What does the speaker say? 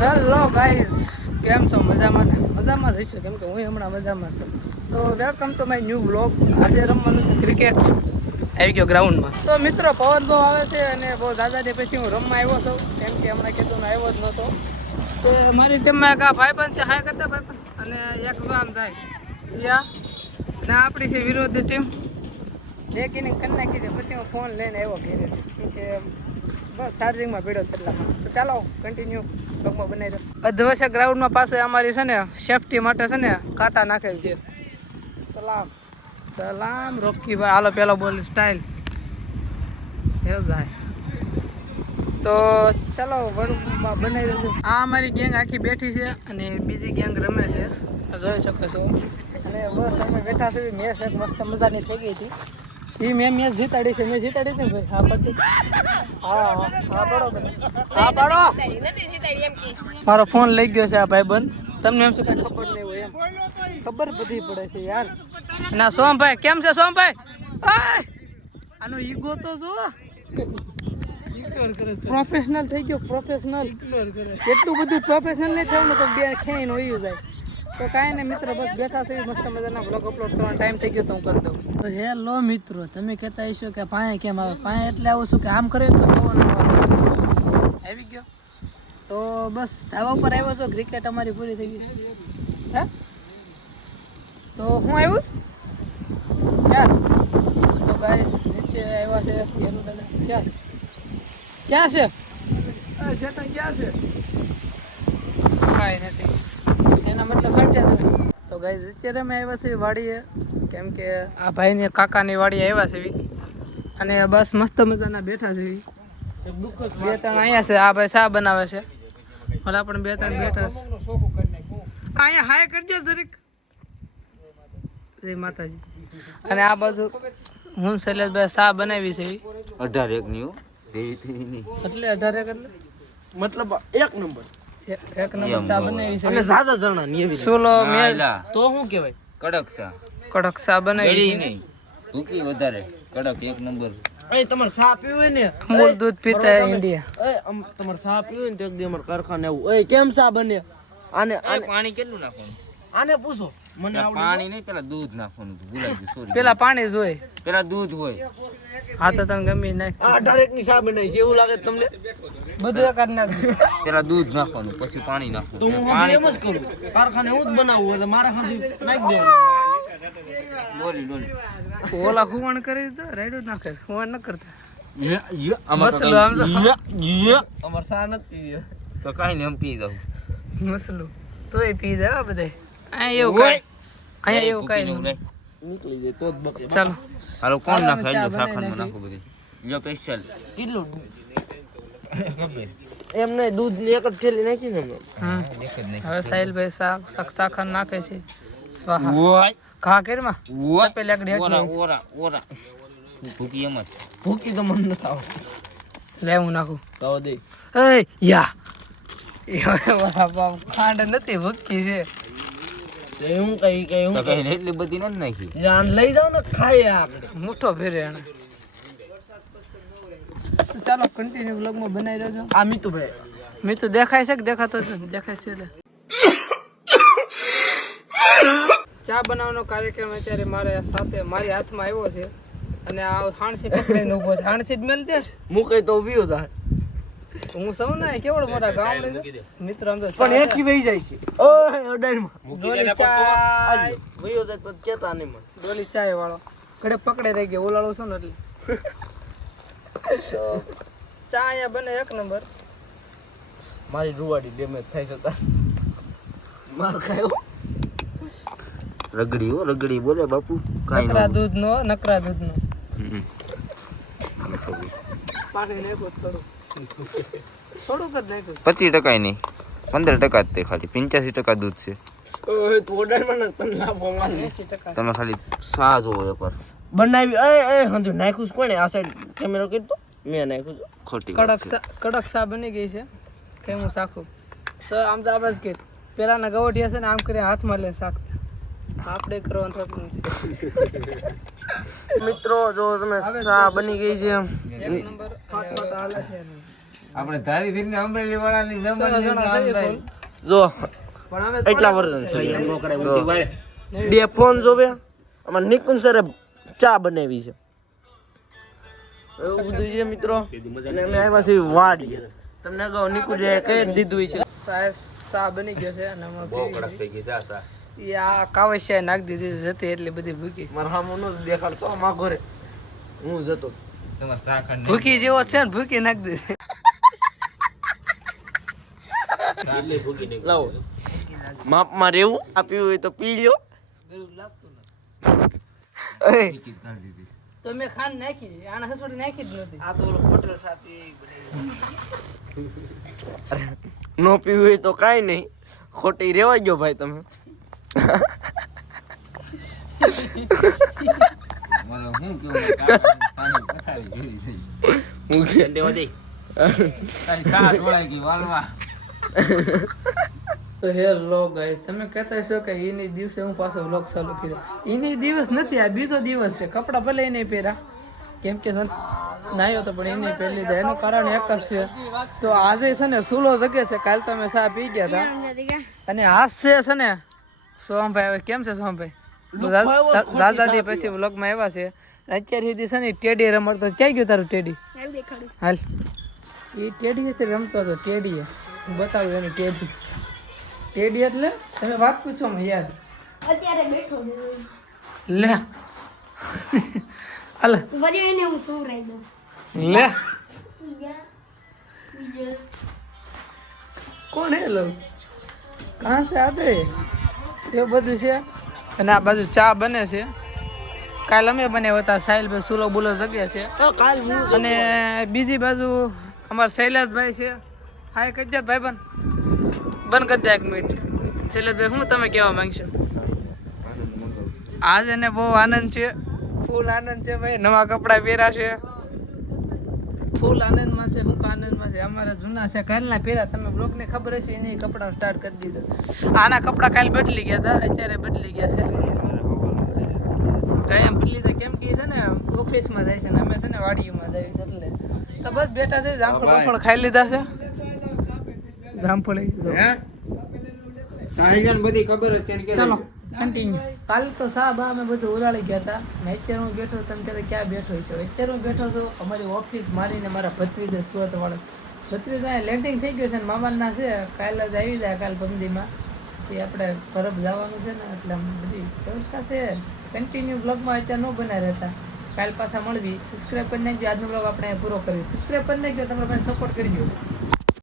Hello guys, કેમ છો? મજામાં ને? મજામાં જ હશો, કેમ કે હું હમણાં મજામાં છું. તો welcome to my new vlog. આજે રમવાનું છે ક્રિકેટ. આવી ગયો ગ્રાઉન્ડમાં. તો મિત્રો પવન બહુ આવે છે અને બહુ ઝાઝાથી પછી હું રમવા આવ્યો છું, કેમ કે હમણાં કીધું આવ્યો જ નહોતો. તો મારી ટીમમાં એક આ ભાઈબંધ છે, હાય કરતા ભાઈબંધ, અને એક ગામ થાય યા અને આપણી છે વિરોધી ટીમ. એક ઇનિંગ કરી નાખી છે, પછી હું ફોન લઈને આવ્યો ઘેરે, કેમ કે બસ ચાર્જિંગમાં પીડ્યો એટલામાં. તો ચાલો કન્ટિન્યુ બ્લોગમાં બનાવી દો. અધવશ્ય ગ્રાઉન્ડમાં પાસે અમારી છે ને સેફટી માટે છે ને કાંટા નાખેલ છે. સલામ સલામ રોકીભાઈ, હાલો પેલો બોલ સ્ટાઇલ એવું જાય. તો ચાલો વર્ગમાં બનાવી દઉં. આ અમારી ગેંગ આખી બેઠી છે અને બીજી ગેંગ રમે છે, જોઈ શકો છો. અને બસ અમે બેઠા છીએ. મેચ એક મસ્ત મજાની થઈ ગઈ હતી. એ મેં જીતાડી છે. મેં જીતાડી હતી ને ભાઈ. હા પતિ, હા હા બરોબર, હા પાડો. મારો ફોન લઈ ગયો છે આ ભાઈબંધ. તમને એમ શું કઈ ખબર નહીં હોય એમ? ખબર બધી પડે છે યાર. ના સોમભાઈ કેમ છે? સોમભાઈ આનો ઈગો તો જો પ્રોફેશનલ થઈ ગયો. પ્રોફેશનલ એટલું બધું પ્રોફેશનલ નહીં થયું ને તો બે ખેઈને વયું જાય. તો કાંઈ નહીં મિત્રો, બસ બેઠા છે. મસ્ત મજાના બ્લોગ અપલોડ કરવાનો ટાઈમ થઈ ગયો તો હું કરી દઉં. તો હેલો મિત્રો, તમે કહેતા હશો કે પાયે કેમ આવે? પાયે એટલે આવું છું કે આમ કરે તો પવન આવી ગયો. તો બસ ધાબા ઉપર આવ્યો છો. ક્રિકેટ અમારી પૂરી થઈ ગઈ. હે તો હું આવ્યું ક્યાં? તો ગાઈસ નીચે આવ્યા છે હેરું દાદા. ક્યાં ક્યાં છે? ક્યાં છે? કાંઈ નથી, એના મતલબ હટે નથી. તો ગાઈસ અત્યારે અમે આવ્યા છીએ વાડીએ, કેમ કે આ ભાઈની કાકાની વાડીએ આવ્યા છે અને બસ મસ્ત મજાના બેઠા છે. બે ત્રણ અહીંયા છે. આ ભાઈ ચા બનાવે છે. ભલા પણ બે ત્રણ બેઠા છે અહીંયા. હાય કરજો જરીક. જય માતાજી. અને આ બાજુ હું શૈલેષભાઈ ચા બનાવી છે 18 ની એટલે 18 એટલે મતલબ એક નંબર ચા બનાવી છે. અને ઝાઝા જણા ની એવી સોલો મે તો શું કહેવાય? કડક ચા બનાવી છે. ભૂકી વધારે કડક એક નંબર. એ તમારે સા પીવું હોય ને અમૂલ દૂધ પીતા ઇન્ડિયા. એ તમારે સા પીવું હોય ને તો એક દી અમાર કારખાને આવું. એ કેમ સા બને? આને પાણી કેટલું નાખવાનું? આને પૂછો, મને આવડે. પાણી નહીં, પેલા દૂધ નાખવાનું. ભૂલાઈ ગયું, સોરી. પેલા પાણી જોઈ. પેલા દૂધ હોય. હા તો તને ગમી નાખ. આ 18 ની સા બનાવી છે એવું લાગે છે તમને? બધું એક કરી નાખ. પેલા દૂધ નાખવાનું, પછી પાણી નાખવાનું. તો હું એમ જ કરું. કારખાને હું જ બનાવું એટલે મારા ખાલી નાખી દેવાનું. ડોલી ઓલા ખુવાણ કરી તો રાઈડો નાખે. ખુવાણ ન કરતા. મસલો આમ તો અમાર સા નથી તો કાઈ ને એમ પી જાવ. મસલો તોય પી જાય બધા. અહીંયા એવું કાંઈ, અહીંયા એવું કાંઈ નહીં. નીકળી જાય તો જ બકે. ચાલો હાલો કોણ નાખાય? જો સાખરમાં નાખો બધી. જો સ્પેશિયલ કેટલું એમ નહીં, દૂધ ની એક જ થેલી નાખી ને હા. એક જ નહીં. હવે સાહિલભાઈ શાખા નાખે છે. સ્વાહા. ઓય ઘા કેરમાં ઓય પેલા એક ડેટ ઓરા ઓરા ભૂકી એમ જ. ભૂકી તો મને નથી આવડતું. લે હું નાખું. તો દે એ યા ખાંડ નથી, ભૂકી છે. તે હું કઈ હું તો કઈ એટલી બધી નથી નાખી. જાન લઈ જાવ ને ખાઈએ આપણે. મોટો ફેરે એને. તો ચાલો કન્ટિન્યુ બ્લોગમાં બનાવી રહેજો. આ મીતુભાઈ મેં તો દેખાય છે કે દેખાતો છે? દેખાય છે એટલે ચા બનાવવાનો કાર્યક્રમ અત્યારે મારી હાથમાં આવ્યો છે અને આ હાણસી પકડીને ઊભો છે. હાણસી જ મેલ દે. મૂકે તો ઉભી જાય હું સૌ ને કેવડો મોટા ગામડે મિત્રો આમ તો પણ એકી વહી જાય છે. ઓય ઓડાઈમાં ડોલી ચાય, વહીયો જાય પછી કેતા નહીં મને. ડોલી ચાય વાળો ઘડે પકડે રહી ગયો. ઓલાળો છો ને એટલે તો ચા અહીંયા બને એક નંબર. મારી રૂવાડી ડેમેજ થાય છે તાર માર ખાયો રગડી હો રગડી બોલે બાપુ. નકરા દૂધનો પાણી નાખ્યું થોડું થોડુંક જ નાખ્યું. 25% નહીં, 15% જ તે ખાલી. 85% દૂધ છે. ઓય તો ઓડાઈમાં ન તને લાભો માર 80%. તમે ખાલી સા જોવો એકવાર. બનાવી એ હંધુ નાખ્યું છે કોણે? આ સાઈડ કેમેરો કીધો મેં નાખ્યું છે. ખોટી કડક સા બની ગઈ છે. કે હું શાખું તો આમ તો આવાજ કે પેલાના ગવટિયા છે ને આમ કરી હાથમાં લઈને શાક. આપણે કરવાનું થતું નથી. મિત્રો જો તમે સા બની ગઈ છે. એક નંબર ફાટ હાલે છે. આપણે ધારી ધીરને અમરેલી વાળાની 100 જણા છે કુલ. જો એટલા વર્ઝન છે બે ફોન જોવે અમાર નિકુંજ સરે ચા બનાવી છે એવું બધું છે મિત્રો અને અમે આવ્યા છીએ વાડી તમને કહો નિકુંજે કઈ જ દીધું છે સા બની ગયો છે અને આમાં ઈ આ કાવસિયા નાખી દીધી જતી એટલી બધી ભૂકી મારા સામુ નો દેખાડતો માં ઘરે હું જતો તમાર સાખર ભૂકી જેવો છે ને ભૂકી નાખી દીધી લાવો માપમાં રહેવું આ પીવું હોય તો પી લ્યો તો મેં ખાંડ નાખી આને હસોડી નાખી જ નથી આ તો ઓલો પટેલ સાથી નો પીવું હોય તો કાઈ નહીં ખોટી રેવા ગયો ભાઈ તમે મને હું કેવું પાણી પથારી જેવી થઈ દેવા દે તારી સાત વળાઈ ગઈ વાલવા તો હેલો ગાઈસ તમે કહેતા છો કે એની દિવસે હું પાછો વ્લોગ ચાલુ કર્યો એની દિવસ નથી આ બીજો દિવસ છે કપડાં ભલે એને પહેર્યા કેમ કે નાયો તો પણ એને પહેરી લીધા એનું કારણ એક જ છે તો આજે છે ને સૂલો જગે છે કાલ તો અમે ચા પી ગયા હતા અને હાસ છે ને સોમભાઈ હવે કેમ છે સોમભાઈ દાદાજી પછી વ્લોગમાં આવ્યા છે અત્યાર સુધી છે ને ટેડી રમતો ક્યાં ગયો તારું ટેડી હાલ એ ટેડી હતી રમતો હતો ટેડી હું બતાવું એને ટેડી ટેડી એટલે તમે વાત પૂછો મને યાર અત્યારે બેઠો લે હાલ વળી એને હું સુવરાઈ દઉં લે સુજા કોણ હે લોગ કહાં સે આતે એવું બધું છે અને આ બાજુ ચા બને છે કાલ અમે બનાવ્યા હતા સાહિલ ભાઈ સુલો બુલો જગ્યા છે કાલ અને બીજી બાજુ અમારા શૈલેષભાઈ છે હાય કહી દે ભાઈ બંધ કરી દે 1 મિનિટ શૈલેષભાઈ શું તમે કહેવા માંગશો આજ એને બહુ આનંદ છે ફૂલ આનંદ છે ભાઈ નવા કપડાં પહેર્યા છે ફૂલ આનંદમાં છે હું આનંદમાં છે અમારા જૂના છે કાલના પહેર્યા તમે બ્લોગને ખબર હશે એની કપડાં સ્ટાર્ટ કરી દીધા આના કપડાં કાલ બદલી ગયા હતા અત્યારે બદલી ગયા છે કાંઈ એમ બદલી છે કેમ કે છે ને ઓફિસમાં જાય છે ને અમે છે ને વાડીમાં જાય છે એટલે તો બસ બેઠા છે જામફળ ખાઈ લીધા છે જામફળ સાહિલન બધી ખબર હશે ને ચલો કન્ટિન્યુ કાલ તો સાહેબ અમે બધું ઉડાડી ગયા હતા ને અત્યારે હું બેઠો તમે કહેતા ક્યાં બેઠો છો અત્યારે હું બેઠો છું અમારી ઓફિસ મારીને મારા ભત્રીજા સુરતવાળા ભત્રીજા લેન્ડિંગ થઈ ગયું છે ને મામાના છે કાલ જ આવી જાય કાલ પમદીમાં પછી આપણે પરબ જવાનું છે ને એટલે બધી વ્યવસ્થા છે કન્ટિન્યુ બ્લોગમાં અત્યારે ન બનાવી રહેતા કાલ પાછા મળવી સબસ્ક્રાઈબ કરી નાખજો આજનો બ્લોગ આપણે પૂરો કર્યો સબસ્ક્રાઈબ કરી નાખજો તમારા પાસે સપોર્ટ કરજો